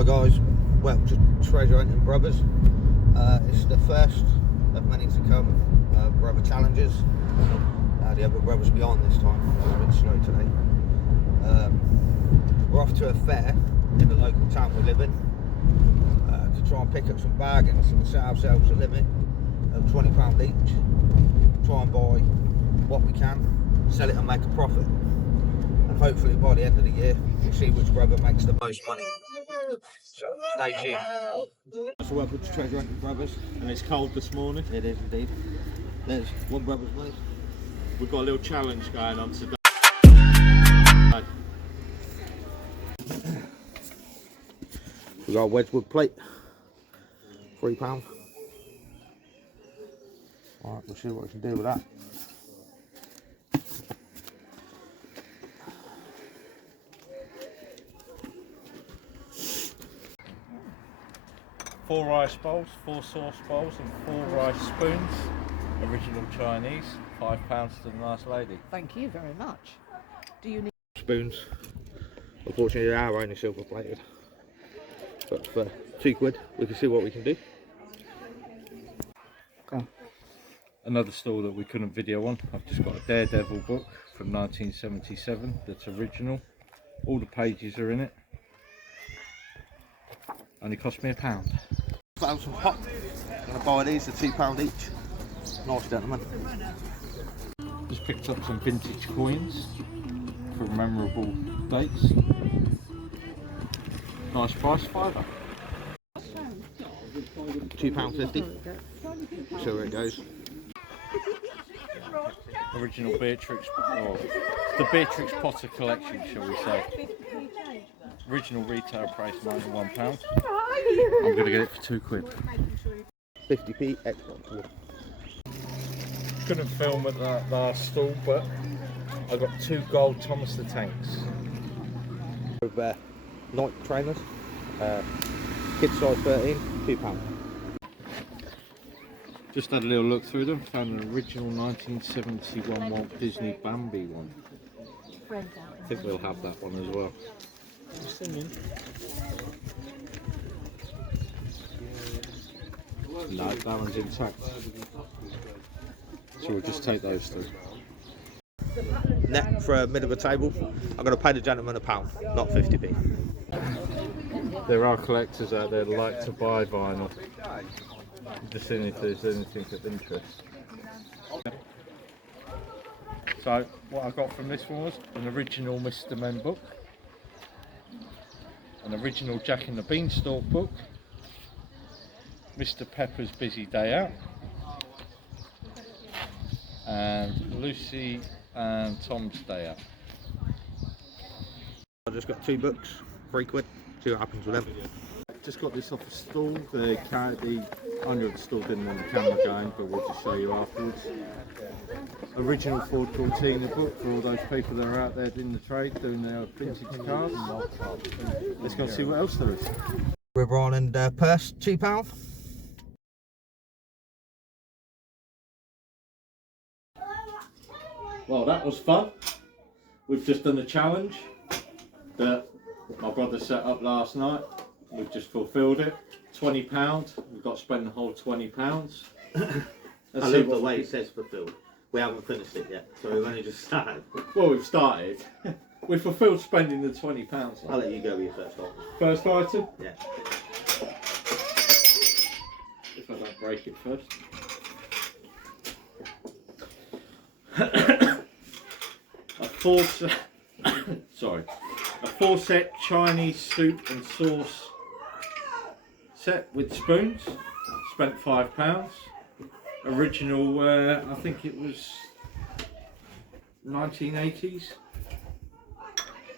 Hi guys, welcome to Treasure Hunting Brothers. It's the first of many to come brother challenges. The other brothers will be on this time. It's a bit slow today. We're off to a fair in the local town we live in to try and pick up some bargains and set ourselves a limit of £20 each. Try and buy what we can, sell it and make a profit. And hopefully by the end of the year we'll see which brother makes the most money. So stay tuned. So welcome to Treasure Hunting Brothers. And it's cold this morning. It is indeed. There's one brother's money. We've got a little challenge going on today. We got a Wedgwood plate, £3. Alright, we'll see what we can do with that. Four rice bowls, 4 sauce bowls and 4 rice spoons. Original Chinese, £5 to the nice lady. Thank you very much. Do you need Spoons. Unfortunately they are only silver plated. But for £2 we can see what we can do. Okay. Another stall that we couldn't video on. I've just got a Daredevil book from 1977 that's original. All the pages are in it. Only cost me £1. Found some pop. I'm going to buy these for £2 each. Nice gentleman. Just picked up some vintage coins for memorable dates. Nice price, £5. £2.50. See where it goes. Original Beatrix, or the Beatrix Potter collection, shall we say. Original retail price £91. I'm going to get it for £2. 50p extra. Couldn't film at that last stall, but I got 2 gold Thomas the Tanks. With Nike trainers, kids size 13, £2. Just had a little look through them, found an original 1971 Walt Disney Bambi one. I think we'll have that one as well. No, that one's intact. So we'll just take those 3. Net for a mid of a table, I'm going to pay the gentleman £1, not 50p. There are collectors out there that like to buy vinyl. Just seeing if there's anything of interest. So what I got from this one was an original Mr. Men book, an original Jack and the Beanstalk book, Mr. Pepper's Busy Day Out, and Lucy and Tom's Day Out. I just got 2 books, £3. See what happens with them. Just got this off a stall. The owner of the stall didn't want the camera going, but we'll just show you afterwards. Original Ford Cortina book for all those people that are out there in the trade doing their vintage cars. Let's go and see what else there is. River Island purse, £2. Well, that was fun. We've just done a challenge that my brother set up last night. We've just fulfilled it. £20. We've got to spend the whole £20. I love the way it says fulfilled. We haven't finished it yet, so we've only just started. Well, we've started. We fulfilled spending the £20. I'll let you go with your first item. First item? Yeah. If I don't break it first. A 4-set Chinese soup and sauce set with spoons. Spent £5. Original, I think it was 1980s.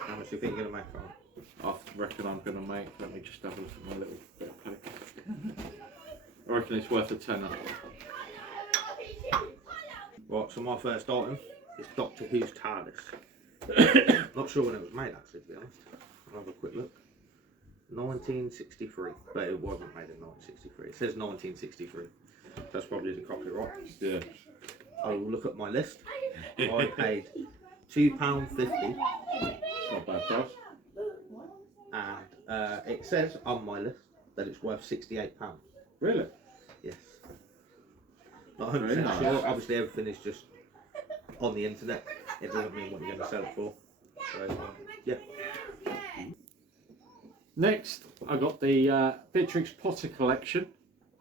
How much do you think you're going to make from it? I reckon I'm going to make, let me just have a look at my little bit of paper. I reckon it's worth a tenner. Right, so my first item is Doctor Who's TARDIS. Not sure when it was made actually, to be honest. I'll have a quick look. 1963, but it wasn't made in 1963. It says 1963. That's probably the copyright. Yeah. I will look at my list. I paid £2.50. Not bad price. And It says on my list that it's worth £68. Really? Yes. Not 100% Very nice. sure. Obviously, everything is just on the internet. It doesn't mean what you're going to sell it for. So, yeah. Next, I got the Beatrix Potter collection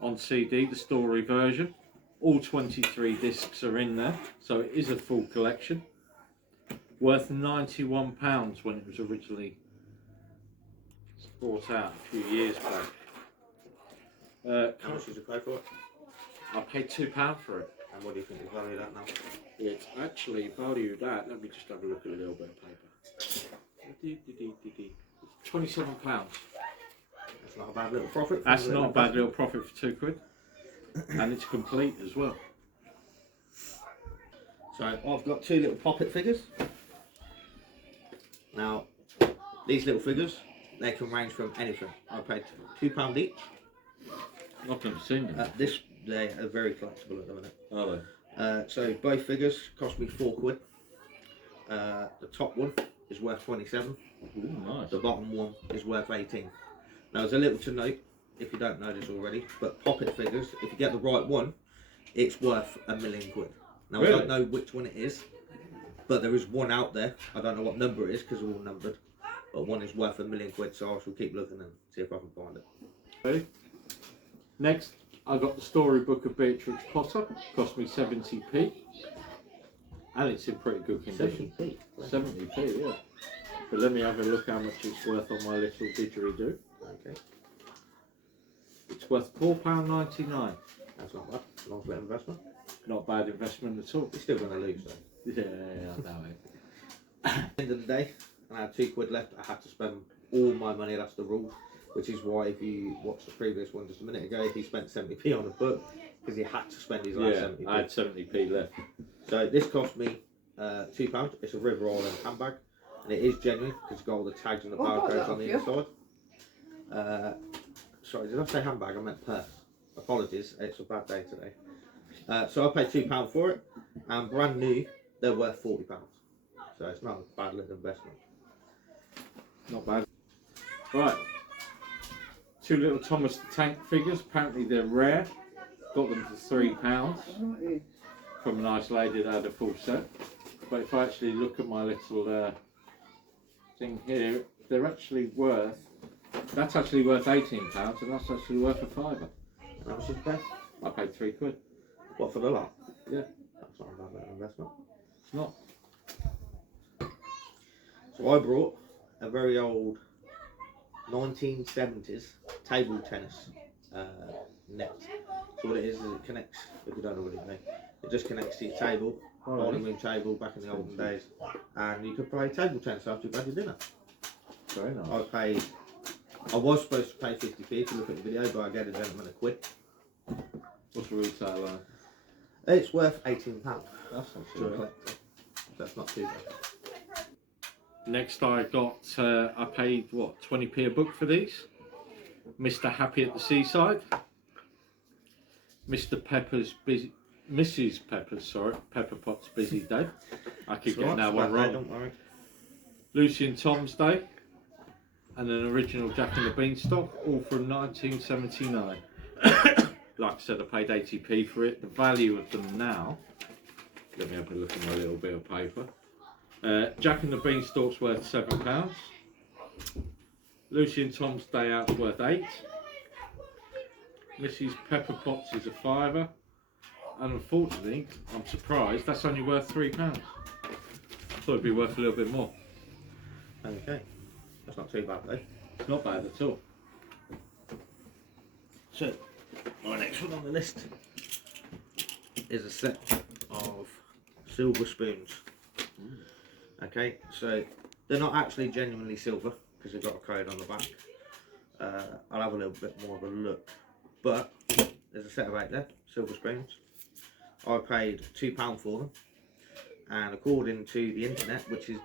on CD, the story version. All 23 discs are in there, so it is a full collection. Worth £91 when it was originally brought out a few years back. How much did you pay for it? I paid £2 for it. And what do you think is valued at now? It's actually valued at, let me just have a look at a little bit of paper. It's £27. That's not a bad little profit. That's not a bad little profit for £2. And it's complete as well. So I've got 2 little poppet figures. Now, these little figures, they can range from anything. I paid £2 each. I've never seen them. They are very collectible at the minute. Are they? So both figures cost me £4. The top one is worth 27. Ooh, nice. The bottom one is worth 18. Now there's a little to note, if you don't know this already, but poppet figures, if you get the right one, it's worth £1 million. Now Really? I don't know which one it is, but there is one out there. I don't know what number it is because they're all numbered, but one is worth £1 million. So I shall keep looking and see if I can find it. Okay. Next, I got the storybook of Beatrix Potter. Cost me 70p, and it's in pretty good condition. 70p. 70p, yeah. But let me have a look how much it's worth on my little didgeridoo. Okay, It's worth £4.99. that's not bad. Long term investment. Not bad investment at all. You're still going to lose though. Yeah, I know it. At the end of the day, and I had £2 left. I had to spend all my money. That's the rule. Which is why, if you watched the previous one just a minute ago, he spent 70p on a book because he had to spend his last 70p. I had 70p left. So this cost me £2. It's a River Island handbag, and it is genuine because it's got all the tags and the barcodes on the inside. Sorry, did I say handbag? I meant purse. Apologies, it's a bad day today. So I paid £2 for it, and brand new, they're worth £40. So it's not a bad little investment. Not bad. Right. 2 little Thomas the Tank figures. Apparently they're rare. Got them for £3 from a nice lady that had a full set. But if I actually look at my little thing here, they're actually worth. That's actually worth £18, and that's actually worth a £5. How much did you pay? I paid £3. What, for the lot? Yeah, That's not a bad little investment. it's not. So I brought a very old 1970s table tennis net. So what it is it connects, if you don't know what it means, it just connects to your table, dining room table back in the olden days, and you could play table tennis after you've had your dinner. Very nice. I was supposed to pay 50p if you look at the video, but I gave the gentleman a quid. What's the retail line? It's worth £18. That's not to too a bad. collector. That's not too bad. Next I got, I paid what, 20p a book for these. Mr. Happy at the Seaside. Mr. Pepper's busy, Mrs. Pepper's, sorry, Pepper Pot's Busy Day. I keep getting that one wrong. Don't worry. Lucy and Tom's Day. And an original Jack and the Beanstalk, all from 1979. Like I said, I paid 80p for it. The value of them now, let me have a look at my little bit of paper. Jack and the Beanstalk's worth £7. Lucy and Tom's Day Out's worth £8. Mrs. Pepper Potts is a £5. And unfortunately, I'm surprised, that's only worth £3. I thought it'd be worth a little bit more. Okay. That's not too bad though. It's not bad at all. So, my next one on the list is a set of silver spoons. Okay, so they're not actually genuinely silver because they've got a code on the back. I'll have a little bit more of a look, but there's a set of 8 there, silver spoons. I paid £2 for them, and according to the internet, which is,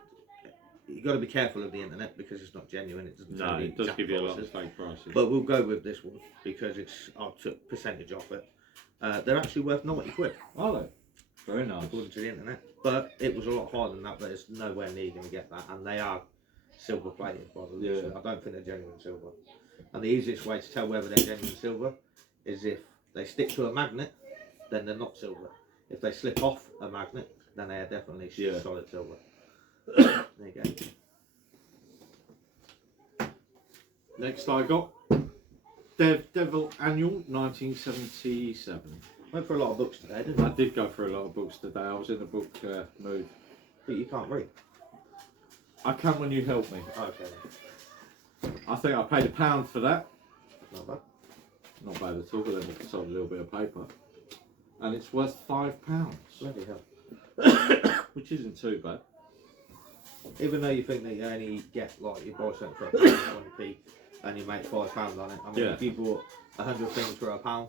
you've got to be careful of the internet because it's not genuine. It doesn't tell you it does exact give you a lot prices. of fake prices. But we'll go with this one because I took percentage off it. They're actually worth 90 quid Are they? Very nice. according to the internet, but it was a lot higher than that. But it's nowhere near going to get that, and they are silver plated by the looks Yeah. of it. I don't think they're genuine silver. And the easiest way to tell whether they're genuine silver is if they stick to a magnet, then they're not silver. If they slip off a magnet, then they are definitely solid silver. There you go. Next I got Devil Annual 1977. Went for a lot of books today, didn't I I? did go through a lot of books today. I was in the book mood. But you can't read. I can when you help me. Okay. I think I paid £1 for that. Not bad. Not bad at all, but then we sold a little bit of paper. And it's worth £5. Bloody hell. Which isn't too bad. Even though you think that you only get, like, you buy something for a pound, 20p, and you make £5 on it. I mean, if you bought 100 things for £1,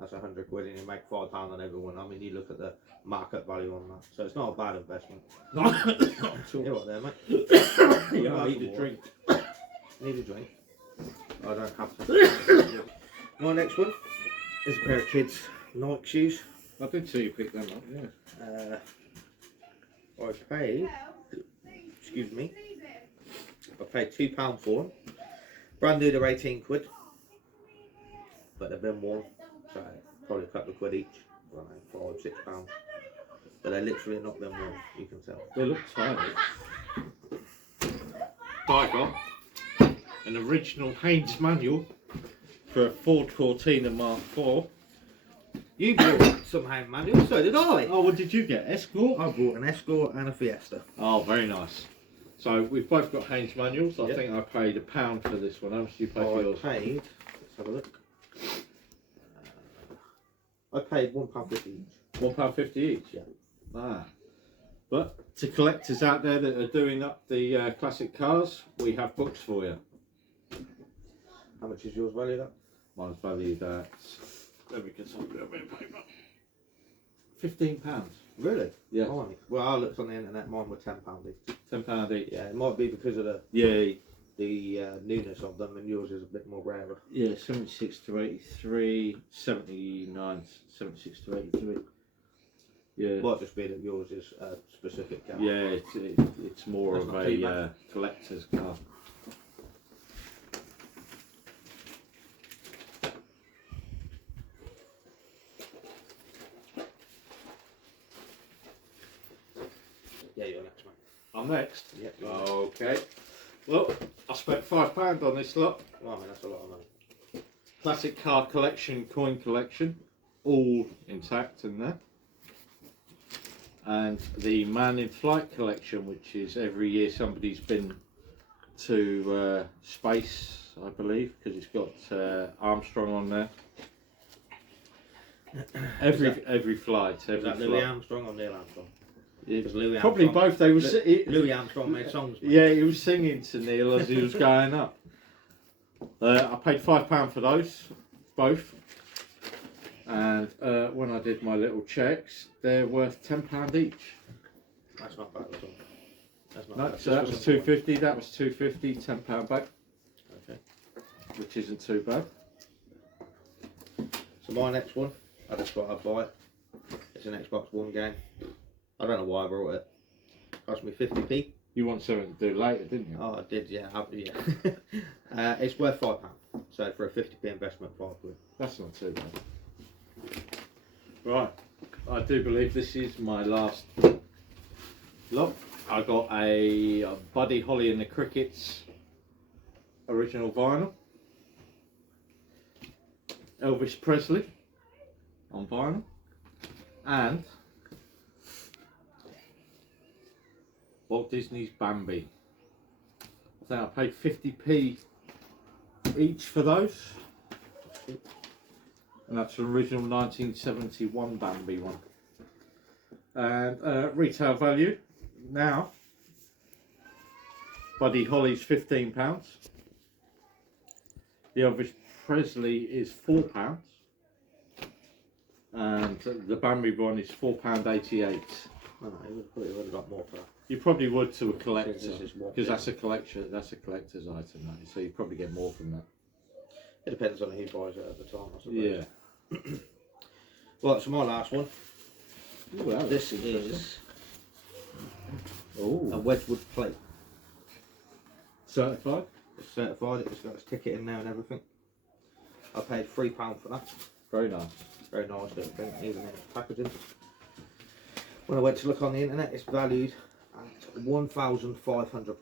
that's 100 quid, and you make £5 on everyone. I mean, you look at the market value on that. So it's not a bad investment. Not at all. You're right there, mate. Yeah, I need a drink. Need a drink? I don't have to. My next one is a pair of kids' Nike shoes. I did see you pick them up, yeah. I paid, excuse me, I paid £2 for them. Brand new, they're 18 quid. But they've been worn, so probably a couple of quid each. I don't know, £5, £6. But they're literally not been worn, you can tell. They look tidy. I got an original Haynes manual for a Ford Cortina Mark IV. You bought some hand manuals, so did I. Oh, what did you get? Escort? I bought an Escort and a Fiesta. Oh, very nice. So we've both got Haynes manuals. I Yep. think I paid £1 for this one. How much did you pay for yours? I paid, let's have a look. I paid £1.50 each. £1.50 each? Yeah. Ah. But to collectors out there that are doing up the classic cars, we have books for you. How much is yours valued at? Mine's valued at, let me get some little bit of paper. £15. Really? Yeah. Blimey. Well, I looked on the internet, mine were £10 each. £10 each. Yeah, it might be because of the Yeah. newness of them, and yours is a bit more rarer. Yeah, 76 to 83, 79, 76 to 83. Yeah. Might just be that yours is a specific car. Yeah, it's more That's of not too a bad. collector's car. Yeah, you're next, mate. I'm next. Yeah. You're next. Okay. Well, I spent £5 on this lot. Well, I mean, that's a lot of money. Classic car collection, coin collection, all intact in there. And the Man in Flight collection, which is every year somebody's been to space, I believe, because it's got Armstrong on there. Every flight, Is every that flight. Louis Armstrong or Neil Armstrong? Yeah, Because Louis probably Armstrong- both. They were Louis Armstrong made songs, mate. yeah, he was singing to Neil as he was going up. I paid £5 for those, both. And when I did my little checks, they're worth £10 each. That's not bad at all. That's not No, bad. so that was £2.50. That was £2.50. £10 back, Okay. which isn't too bad. So my next one, I just thought I'd buy it. It's an Xbox One game. I don't know why I brought it. Cost me 50p. You want something to do later, didn't you? Oh, I did, yeah. Yeah. It's worth £5. So for a 50p investment, £5 quid. That's not too bad. Right, I do believe this is my last lot. I got a Buddy Holly and the Crickets original vinyl. Elvis Presley on vinyl. And Walt Disney's Bambi. I think I paid 50p each for those. And that's an original 1971 Bambi one. And retail value now, Buddy Holly's £15. The Elvis Presley is £4. And the Bambi one is £4.88. No, you would have got more for that. You probably would to a collector, This is what- because that's a collection. That's a collector's item, that. So you probably get more from that. It depends on who buys it at the time, I suppose. Yeah. Well, so my last one. Ooh, that This looks is a Oh, Wedgwood plate. Certified? It's certified, it's got its ticket in there and everything. I paid £3 for that. Very nice. Very nice little thing, even in its packaging. When I went to look on the internet, it's valued at £1,500.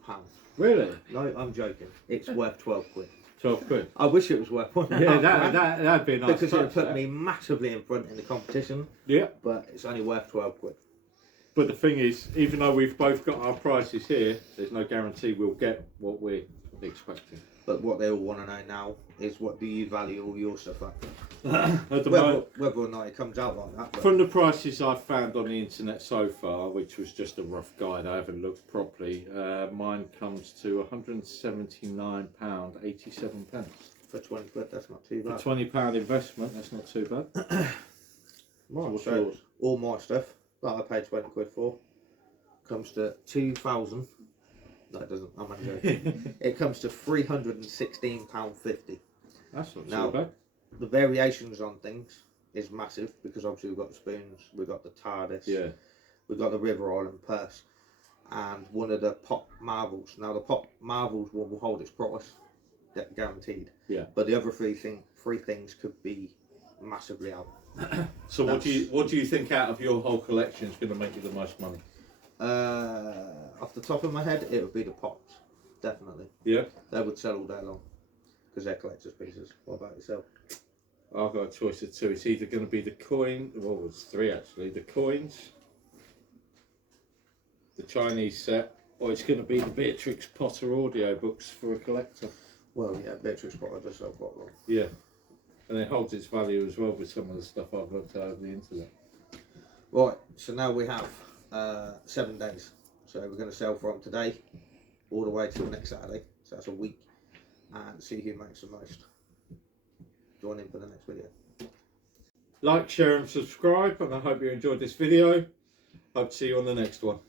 Really? No, I'm joking. It's worth 12 quid. 12 quid. I wish it was worth one. Yeah, that'd be a nice. Because it would touch, put that. me massively in front in the competition. Yeah. But it's only worth 12 quid. But the thing is, even though we've both got our prices here, there's no guarantee we'll get what we're expecting. But what they all want to know now is, what do you value all your stuff at? At the whether, moment, whether or not it comes out like that. But from the prices I've found on the internet so far, which was just a rough guide, I haven't looked properly, mine comes to £179.87. for 20 quid, that's not too For bad. £20 investment, that's not too bad. Right, what's so yours? all my stuff that I paid 20 quid for comes to 2,000. No, it doesn't. I'm only joking. It comes to £316.50. That's not Now, too bad. the variations on things is massive, because obviously we've got the spoons, we've got the TARDIS, Yeah. we've got the River Island purse, and one of the pop marbles. Now the pop marbles will hold its price, guaranteed. Yeah. But the other three things could be massively out. So what do you think out of your whole collection is going to make you the most money? Off the top of my head, it would be the pops, definitely. Yeah. They would sell all day long because they're collector's pieces. What about yourself? I've got a choice of two. It's either going to be the coin, well, it's three actually. The coins, the Chinese set, or it's going to be the Beatrix Potter audio books for a collector. Well, yeah, Beatrix Potter does sell quite well. Yeah. And it holds its value as well with some of the stuff I've looked at over the internet. Right, so now we have 7 days. So we're going to sell from today all the way till next Saturday. So that's a week. And see who makes the most. Join in for the next video. Like, share and subscribe, and I hope you enjoyed this video. Hope to see you on the next one.